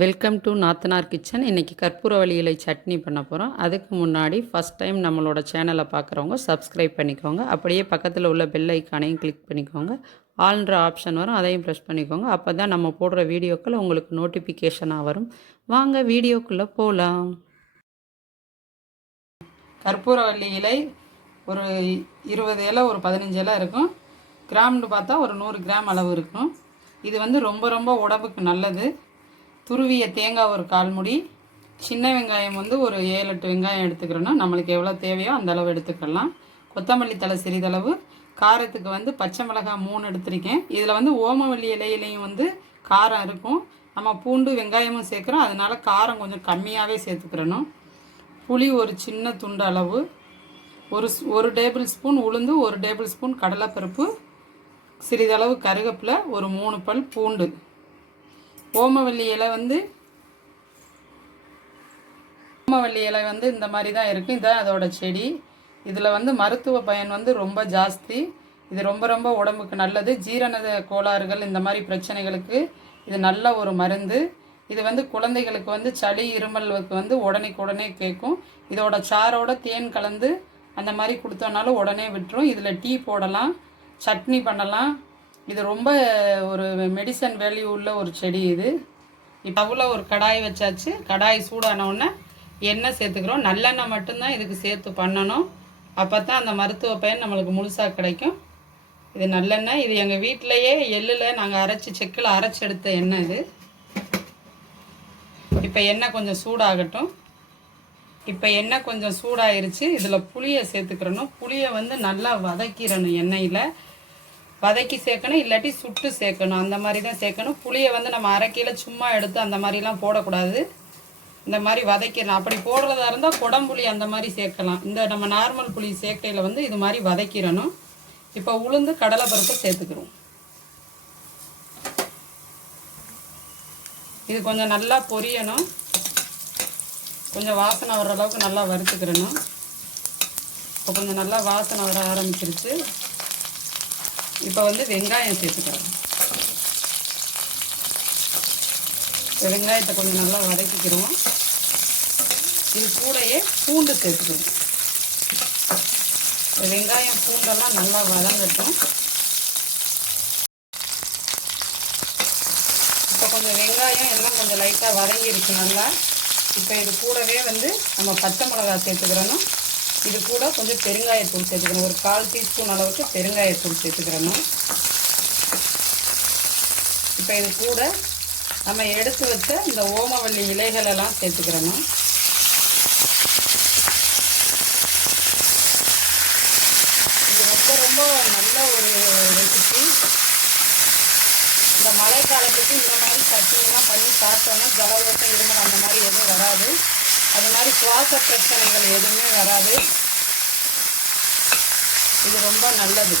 Welcome to நாத்தனார் kitchen. இன்றைக்கி கற்பூரவள்ளி இலை சட்னி பண்ண போகிறோம். அதுக்கு முன்னாடி ஃபஸ்ட் டைம் நம்மளோட சேனலை பார்க்குறவங்க சப்ஸ்கிரைப் பண்ணிக்கோங்க. அப்படியே பக்கத்தில் உள்ள பெல் ஐக்கானையும் கிளிக் பண்ணிக்கோங்க. ஆல்ன்ற ஆப்ஷன் வரும், அதையும் ப்ரெஸ் பண்ணிக்கோங்க. அப்போ தான் நம்ம போடுற வீடியோக்கள் உங்களுக்கு நோட்டிஃபிகேஷனாக வரும். வாங்க வீடியோக்குள்ளே போகலாம். கற்பூரவள்ளி இலை ஒரு 20 இலை, ஒரு 15 இலை இருக்கும். கிராம்னு பார்த்தா ஒரு 100 கிராம் அளவு இருக்கும். இது ரொம்ப ரொம்ப உடம்புக்கு நல்லது. துருவிய தேங்காய் ஒரு 1/4 முடி, சின்ன வெங்காயம் ஒரு 7-8 வெங்காயம் எடுத்துக்கிறோன்னா நம்மளுக்கு எவ்வளோ தேவையோ அந்த அளவு எடுத்துக்கலாம். கொத்தமல்லி தழை சிறிதளவு, காரத்துக்கு பச்சை மிளகாய் 3 எடுத்திருக்கேன். இதில் ஓமவல்லி இலையிலையும் காரம் இருக்கும். நம்ம பூண்டு வெங்காயமும் சேர்க்குறோம், அதனால காரம் கொஞ்சம் கம்மியாகவே சேர்த்துக்கிறணும். புளி ஒரு சின்ன துண்டு அளவு, ஒரு டேபிள் ஸ்பூன் உளுந்து, 1 டேபிள் ஸ்பூன் கடலைப்பருப்பு, சிறிதளவு கருவேப்பிலை, ஒரு 3 பல் பூண்டு. ஓமவல்லி இலை இந்த மாதிரி தான் இருக்குது. இதான் அதோட செடி. இதில் மருத்துவ பயன் ரொம்ப ஜாஸ்தி. இது ரொம்ப ரொம்ப உடம்புக்கு நல்லது. ஜீரண கோளாறுகள் இந்த மாதிரி பிரச்சனைகளுக்கு இது நல்ல ஒரு மருந்து. இது குழந்தைகளுக்கு சளி இருமலுக்கு உடனே கேட்கும். இதோட சாரோட தேன் கலந்து அந்த மாதிரி கொடுத்தோன்னாலும் உடனே விட்டுரும். இதில் டீ போடலாம், சட்னி பண்ணலாம். இது ரொம்ப ஒரு மெடிசன் வேல்யூ உள்ள ஒரு செடி. இது இப்போ அவ்வளோ ஒரு கடாய் வச்சாச்சு. கடாய் சூடானவுடனே எண்ணெய் சேர்த்துக்கிறோம். நல்லெண்ணெய் மட்டும்தான் இதுக்கு சேர்த்து பண்ணணும். அப்போ தான் அந்த மருத்துவ பயன் நம்மளுக்கு முழுசாக கிடைக்கும். இது நல்லெண்ணெய். இது எங்கள் வீட்டிலையே எள்ளில் நாங்கள் செக்கில் அரைச்சி எடுத்த எண்ணெய் இது. இப்போ எண்ணெய் கொஞ்சம் சூடாகட்டும். இப்போ எண்ணெய் கொஞ்சம் சூடாயிருச்சு. இதில் புளியை சேர்த்துக்கிறணும். புளியை நல்லா வதக்கிடணும். எண்ணெயில் வதக்கி சேர்க்கணும், இல்லாட்டி சுட்டு சேர்க்கணும். அந்த மாதிரி தான் சேர்க்கணும். புளியை நம்ம அரைக்கையில் சும்மா எடுத்து அந்த மாதிரிலாம் போடக்கூடாது. இந்த மாதிரி வதக்கிடணும். அப்படி போடுறதா இருந்தால் குடம்புளி அந்த மாதிரி சேர்க்கலாம். இந்த நம்ம நார்மல் புளி சேர்க்கையில் இது மாதிரி வதக்கிடணும். இப்போ உளுந்து கடலைப்பருப்பு சேர்த்துக்கிறோம். இது கொஞ்சம் நல்லா பொரியணும். கொஞ்சம் வாசனை வர்ற அளவுக்கு நல்லா வறுத்துக்கிறணும். இப்போ கொஞ்சம் நல்லா வாசனை வர ஆரம்பிச்சிருச்சு. இப்போ வெங்காயம் சேர்த்துக்கிறோம். வெங்காயத்தை கொஞ்சம் நல்லா வதக்கிக்கிறோம். இது கூடயே பூண்டு சேர்த்துக்கிறோம். வெங்காயம் பூண்டெல்லாம் நல்லா வதங்கட்டும். இப்போ கொஞ்சம் வெங்காயம் எல்லாம் கொஞ்சம் லைட்டாக வதங்கிருச்சு நல்லா. இப்போ இது கூடவே நம்ம பச்சை மிளகாய் சேர்த்துக்கிறணும். இது கூட கொஞ்சம் பெருங்காயத்தூள் சேர்த்துக்கணும். ஒரு 1/4 டீஸ்பூன் அளவுக்கு பெருங்காயத்தூள் சேர்த்துக்கிறணும். இப்போ இது கூட நம்ம எடுத்து வச்ச இந்த ஓமவல்லி இலைகளெல்லாம் சேர்த்துக்கிறணும். இது ரொம்ப ரொம்ப நல்ல ஒரு ரெசிபி. இந்த மழை காலத்துக்கு இந்த மாதிரி சட்னியெல்லாம் பண்ணி சாப்பிட்டோன்னா ஜலதோஷம், இருமல் அந்த மாதிரி எதுவும் வராது. அது மாதிரி சுவாச பிரச்சனைகள் எதுவுமே வராது. இது ரொம்ப நல்லது.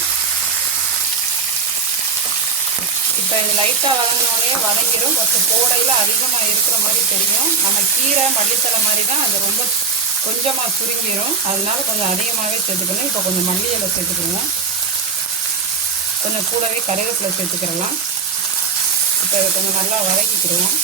இப்போ இது லைட்டாக வதங்கினோடனே வதங்கிடும். கொஞ்சம் கோடையில் அதிகமாக இருக்கிற மாதிரி தெரியும். நம்ம கீரை மல்லித்தலை மாதிரி தான் அது ரொம்ப கொஞ்சமாக சுருங்கிடும். அதனால கொஞ்சம் அதிகமாகவே சேர்த்துக்கணும். இப்போ கொஞ்சம் மல்லி இலை சேர்த்துக்கணும். கொஞ்சம் கூடவே கருவேப்பிலை சேர்த்துக்கிறலாம். இப்போ இதை கொஞ்சம் நல்லா வதக்கிக்கிடுவோம்.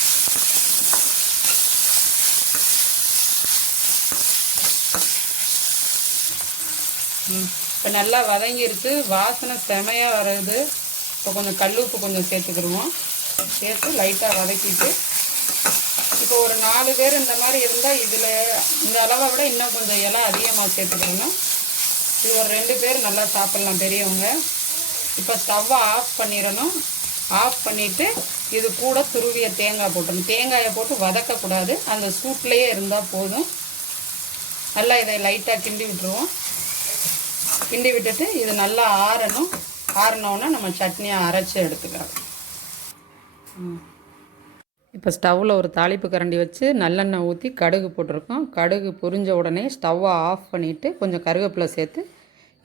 இப்போ நல்லா வதங்கிருக்கு. வாசனை செமையாக வருது. இப்போ கொஞ்சம் கல்லுப்பு கொஞ்சம் சேர்த்துக்கிடுவோம். சேர்த்து லைட்டாக வதக்கிட்டு இப்போ ஒரு 4 பேர் இந்த மாதிரி இருந்தால் இதில் இந்த அளவை விட இன்னும் கொஞ்சம் இலை அதிகமாக சேர்த்துக்கிடணும். இது ஒரு 2 பேர் நல்லா சாப்பிட்லாம், பெரியவங்க. இப்போ ஸ்டவ்வை ஆஃப் பண்ணிடணும். ஆஃப் பண்ணிவிட்டு இது கூட துருவிய தேங்காய் போட்டணும். தேங்காயை போட்டு வதக்கக்கூடாது, அந்த சூட்லேயே இருந்தால் போதும். நல்லா இதை லைட்டாக கிண்டி விட்டுருவோம். கிண்டி விட்டுட்டு இது நல்லா ஆறணும். ஆறினோன்னா நம்ம சட்னியை அரைச்சி எடுத்துக்கிறோம். இப்போ ஸ்டவ்வில் ஒரு தாளிப்பு கரண்டி வச்சு நல்லெண்ணெய் ஊற்றி கடுகு போட்டிருக்கோம். கடுகு பொரிஞ்ச உடனே ஸ்டவ்வை ஆஃப் பண்ணிவிட்டு கொஞ்சம் கருவேப்பிலை சேர்த்து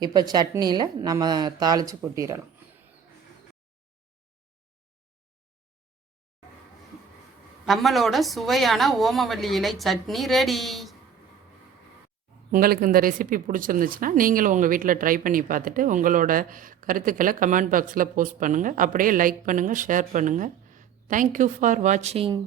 இப்போ சட்னியில் நம்ம தாளித்து கொட்டிடலாம். நம்மளோட சுவையான ஓமவல்லி இலை சட்னி ரெடி. உங்களுக்கு இந்த ரெசிபி பிடிச்சிருந்துச்சுன்னா நீங்களும் உங்கள் வீட்டில் ட்ரை பண்ணி பார்த்துட்டு உங்களோட கருத்துக்களை கமெண்ட் பாக்ஸில் போஸ்ட் பண்ணுங்கள். அப்படியே லைக் பண்ணுங்கள், ஷேர் பண்ணுங்கள். தேங்க்யூ ஃபார் வாட்சிங்.